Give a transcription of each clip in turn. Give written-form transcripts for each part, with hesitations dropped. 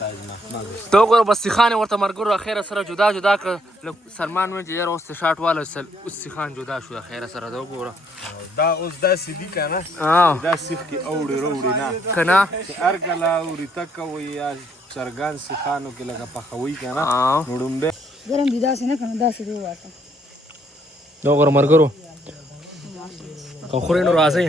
ته وګوره بس سیخان ورته مرګرو اخیره سره جدا جدا کړ سلمان وایي چې یاره اوس شاټ والا اوس سیخان جدا شو اخیره سره دا وګوره دا اوس داسې دي که نه دا سیخ کې اوړي روړي نه که نه چې هر کله وریته کوئ یا چرګان سیخانو کې لکه پخوئ که نه نو ډومبی ګرم دي داسې نه کنه داسې دی واټه دا وګوره مرګرو که خورئ نو راځئ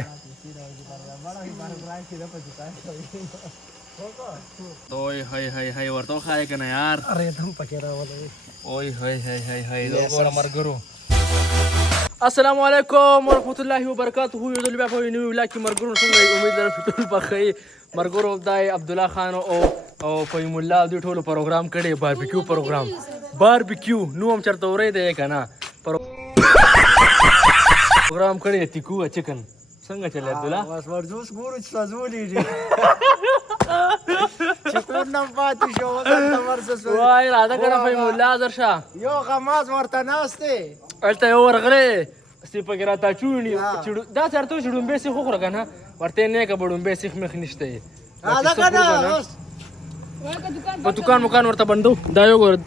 اوی هی هی هی ورته وښایه که نه یار ریتم پکې راولئ اوی هی هی هی هی دا وګوره مرګرو السلام علیکم ورحمت الله وبرکاته یو ځل بیا په یو نوي ولاګ کې مرګرو څنګه امید لرم چې ټول به ښه یې مرګرو دا عبدالله خان او فهیم الله دوی ټولو پروګرام کړی باربیکیو پروګرام باربیکیو نو هم چېرته وری دی که نه پروګرام کړی تیکو چکن څنګه چلی عبدالله بس ورجوس ګورو چې سازولي دي چې کور نه پاتې شو دلته ورسه وای راځه که نه فهیم الله درشه یو غماز ورته ناست دی هلته یو ورغلی ستې پکې راته چوڼي داسې ورته وایي چې ډومبی سیخ وخوره که نه ورته یې نیکه به ډومبی سیخ مخ نشته یې په دوکان مکان ورته بندو دا یو ګوره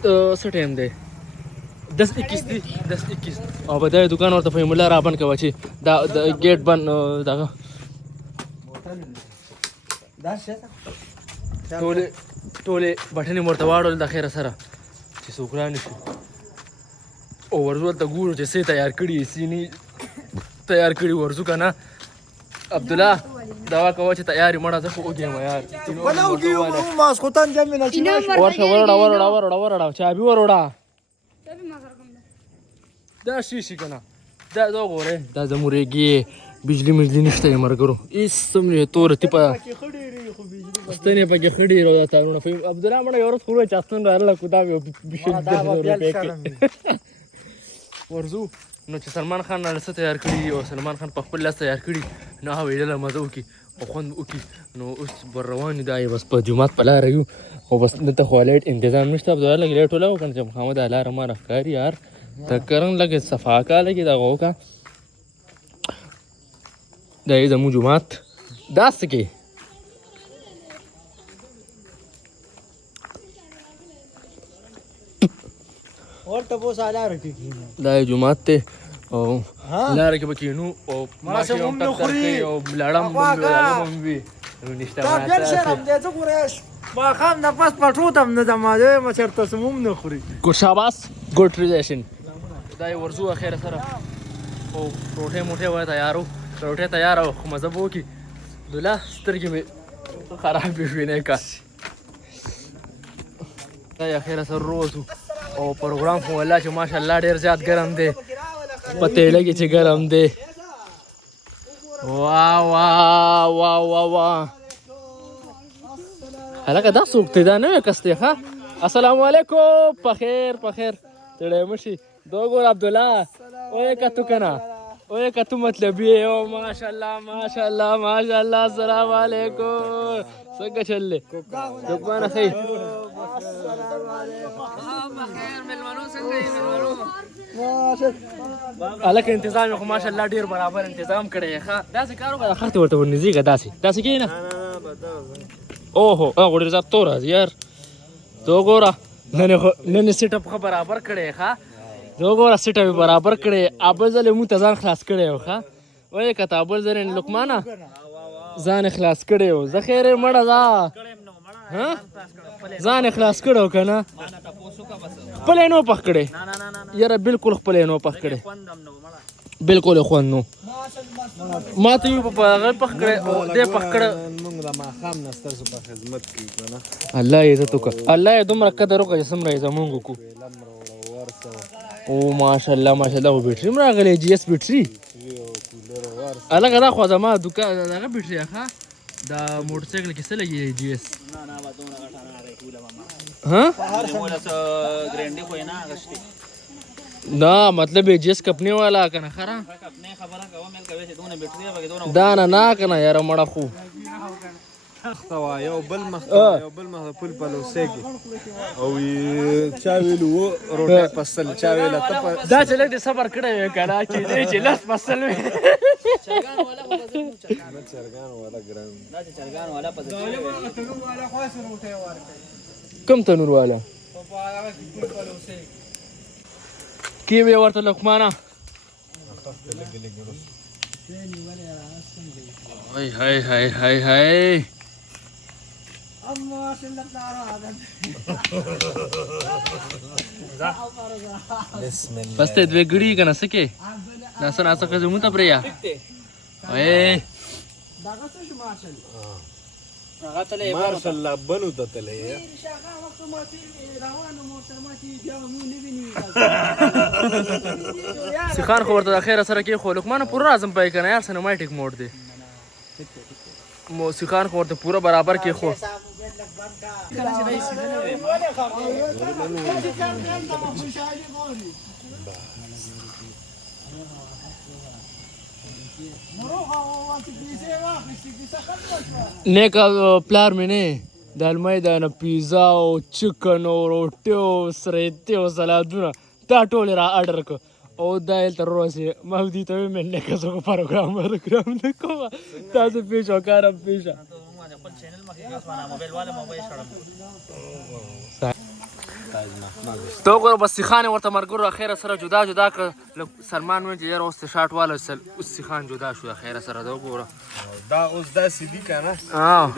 څه ټایم دی 10:21 دی 10:21 او به دا دوکان ورته فهیم الله را بند کوه چې دا ګیټ بند دغه ټولې بټنې ورته واړول د خیره سره چې څوک را نه شي او ورځو ته ګورو چې څه تیار کړي سینې تیار کړي ورځو که نه عبدالله دوا کوه چې تیارې مړه زه خو وږی یم یار ورشه ورړه چابي وروړه دا شیشي که نه دا وګورئ دا زموږ ریګې بجلي مجلي نشته یې مرګرو هېڅ څومره توره تیپه ستنې پکې ښه ډېر او دا تارونه فهیم عبدالله مړه یو ورځ خو ووایه چې استن راغله خو دا یو ورځو نو چې سلمان خان نه څه تیار کړي او سلمان خان په خپل لاس تیار کړي نو هغه ویډله مزه وکړي او خوند وکړي نو اوس بر روان یو دا یې بس په جومات په لاره یو خو بس دلته خو لایټ انتظام نشته عبدالله لږ لایټ ولګو که نه چې مخامه دا لاره ما راښکاري یار ته کرن لږ صفا کا لږې دغه وکړه دا یې زموږ جومات داسې کې دا یې جومات دی او لاره کې به کښېنو او ماشې هم ټکر کوي او لړم به وي نو نشته ماښام نه پس پټو ته هم نه ځم ما چېرته سموم نه خوري ګډ شاباس ګډ ریلیشن دا یې ورځو اخیره سره او روټۍ موټۍ وایه تیار و روټۍ تیاره وه خو مزه به وکړي عبدالله سترګې مې خرابې شوې نه که دا یې اخیره سره روز او پروګرام خو والله چې ماشاءالله ډېر زیات ګرم دی په تیله کې چې ګرم دی واه واه واه واه واه هلکه دا څوک دی دا نوی کس دی ښه السلام علیکم په خیر تړی مه شي دا وګوره عبدالله وایې که تو که نه وایې که تو مطلبي یې او ماشاءالله السلام علیکم څنګه چل دی لقمانه ښه هلکه انتظام یې خو ماشاءالله ډېر برابر انتظام کړی یې ښه داسې کار وکړه خر ته ورته ورنږدې که داسې کښېنه اوهو هغه ډېر زیات تور راځي یار ته وګوره نن یې سیټ اپ ښه برابر کړی ښه ته وګوره سیټ اپ یې برابر کړی اول ځل یې مونږ ته ځان خلاص کړی و ښه وایې که ته اول ځل یې لقمانه ځان یې خلاص کړی و زه خیر یې مړه ځه ځان یې خلاص کړی و که نه خپل یې نو پخ کړی یاره بلکل خپل یې نو پخ کړی بلکل یې خوند نو ما ته یو په هغه پخ کړی او دی پخ کړی موږ د ماښام نه ستاسو په خدمت کې که نه الله یې عزت وکړه الله یې دومره قدر وکړه چې څومره یې زمونږ وکړو او ماشاءالله خو بیټري هم راغلی جي ایس بیټري هلکه دا خو زما دوکان دغه بیټري ښه دا موټرسایکل کې څه لګي جي ایس دا مطلب یې جي ایس کپنی والا که نه خره دا نه که نه یاره مړه خو یو بل مخ د پل پلوسی کې او چا ویلو و روټۍ پسل چا ویله ته دا چې لږ دې صبر کړی وی که نه چې دی چې لس پسل وي چرګان والا ګران کم تنور والا کې وی ورته لقمانه هاي هاي هاي هاي هاي بسم الله بس ته دوی ګړي کنه سکه ناسه ناسه که زمون ته پریا اے ماشاء الله بنو ته تلې سیخان خو ورته د خیره سره کې خو لقمانه پوره اعظم پای کنه یار سینماټیک موډ دی مو سیخان خو ورته پوره برابر کې خو نیک پلار مې نه د المای د پیزا او چکن او روټي او سریتي او سلادونه دا ټول را آرډر کړ او دا یې تر اوسه مودي ته مې نه کسو پروګرام نه کوم تاسو پیښه کارم پیښه تو ګور بس سیخان ورته مرګور اخیره سره جدا جدا ک سلمان وین چې یار اوس شاټ والا اوس سیخان جدا شو اخیره سره دا ګور دا اوس دا سیدی کنه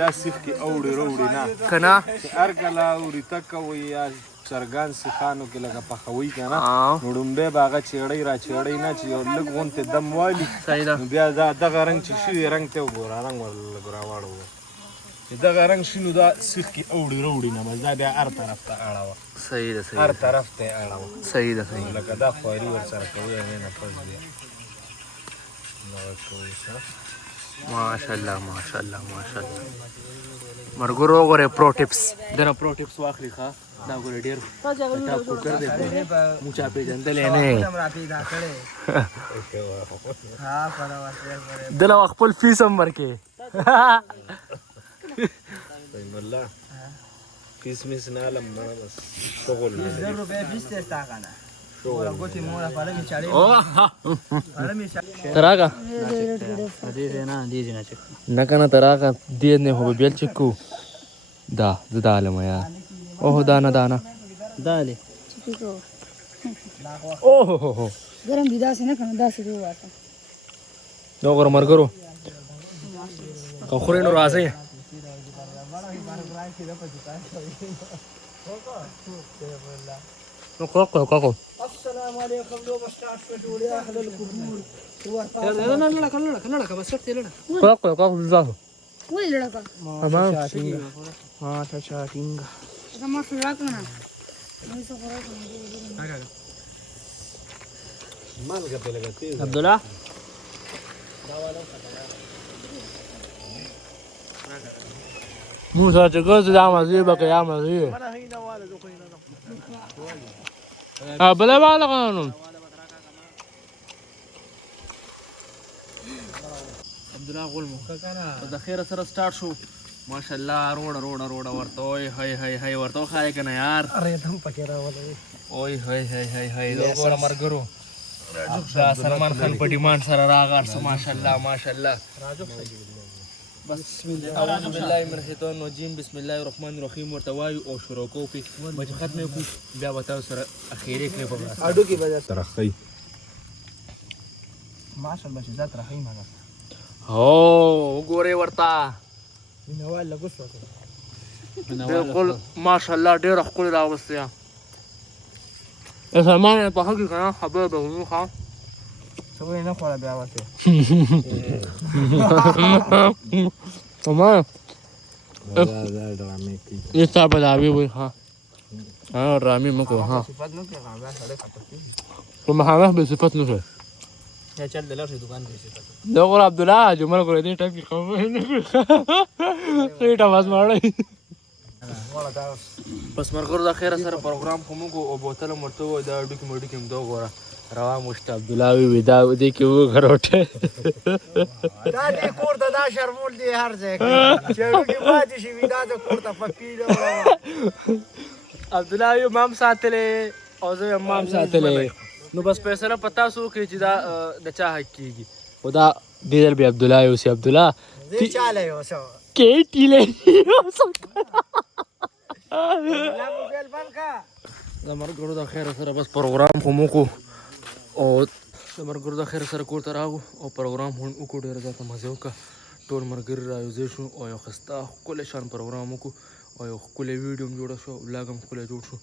دا سیخ کې اوړي وروړي نه کنه هر کله اوري تک وي یا چرګان سیخانو کې لګه پخوي کنه نوډمبه باغه چېړی را چېړی نه چې یو لګ غونته دم والی صحیح ده بیا دا دغه رنگ چې شي رنگ ته وګوره رنگ ولګرا واړو دغه رنگ شنو دا سیخ کې اوړي وروړي نه مزه بیا هر طرف ته اړه صحیح ده صحیح هر طرف ته اړه صحیح ده صحیح لکه دا خواري ورسره کوي نه پز دی نو کوي څه ماشاءالله ماشاءالله ماشاءالله مرګورو غره پرو ټیپس دنه پرو ټیپس واخلي ښا دا غره ډیر تا کوکر دی موچا پیژندل نه دله خپل فیس هم ورکې الله فیس میس نه علم بس شغل نه 10 روپے فیس ته تا کنه شغل کوتی مولا پاله می چاړي پاله می تراغا دې نه دې نه چک نه کنه تراغا دې نه هو بیل چکو دا زدا علم یا اوه دانا دانا دالې اوه ګرم دي داسې نه کنه داسې دی واته نو ګور مرګرو کو خوري نو راځي نو کوکو السلام علیکم لو بسټارټ پټول یا اهل القبور نه کله بس ته لړ کوکو ځه وای لړکا تمام ما ته چاټینګ دا ما سره راکنه نو څه خورا مالګه په لګه تیز عبد الله موسى تقصد يا مزيبك يا مزيب بلا بالغ قانون عبد الله غول مخ د خیره سره سٹارټ شو ماشاءالله روډ ورته وای هاي ورته خای کنه یار اره دم پکې راولې اوه هاي دا ګور مرګرو دا سلمان خان په ډیماند سره راغار ماشاءالله بس بسم الله اعوذ بالله من الشیطان الرجیم بسم الله الرحمن الرحیم ورتوای او شروع کو کی مچ ختمه کو بیا وتاو سره اخیری کلیپ وګورئ اډو کې بجا ترخی ماشاءالله چې ذات رحیم هغه هو وګورئ ورتا مینوال لګوس وکړه بالکل ماشاءالله ډیر خپل راوستیا سلمان په هغه کنه خبر به مو ښا سوي نه خورا بیا وته تمام دا ډرامې کی یہ صاحب داوی وای ها رامي مکو ها صفات نو کې غاړه سره خطر په محمد به صفات نه شي یا چل دلار شي دکان کې صفات دا غور عبد الله جمله کوي دې ټاپ کې خبر نه کوي ټا واز مړی ولا دا بس مرګور د خیره سره پروګرام کومو او بوتل مرته دا ډوکی مډی کوم دا غوړه روا مشت عبد الله وی دا دې کې و غروټه دا دې کور ته دا شرمول دی هر ځای کې چې ډوکی پاتې شي وی دا د کور ته پپیله عبد الله یو مام ساتلې او زه مام ساتلې نو بس پیسې را پتا سو کې چې دا د چا حق کیږي خدا دې در به عبد الله یو سی عبد الله دې چاله یو څو کې ټیلې زمر ګورو د خیر سره بس پروګرام خو مو کو او زمر ګورو د خیر سره کور ته راغو او پروګرام هم وکړو ډېر زیاته مزه وکړه ټول ملګري رايوځای شو او یو ښایسته ښکلی شان پروګرام وکړو او یو ښکلی ویډیو هم جوړه شوه ولاګ هم ښکلی جوړ شو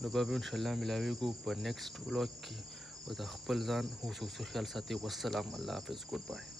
نو به بیا انشاءالله میلاویږو په نیکسټ ولاګ کې او د خپل ځان خصوصي خیال ساتئ والسلام الله حافظ ګډ بای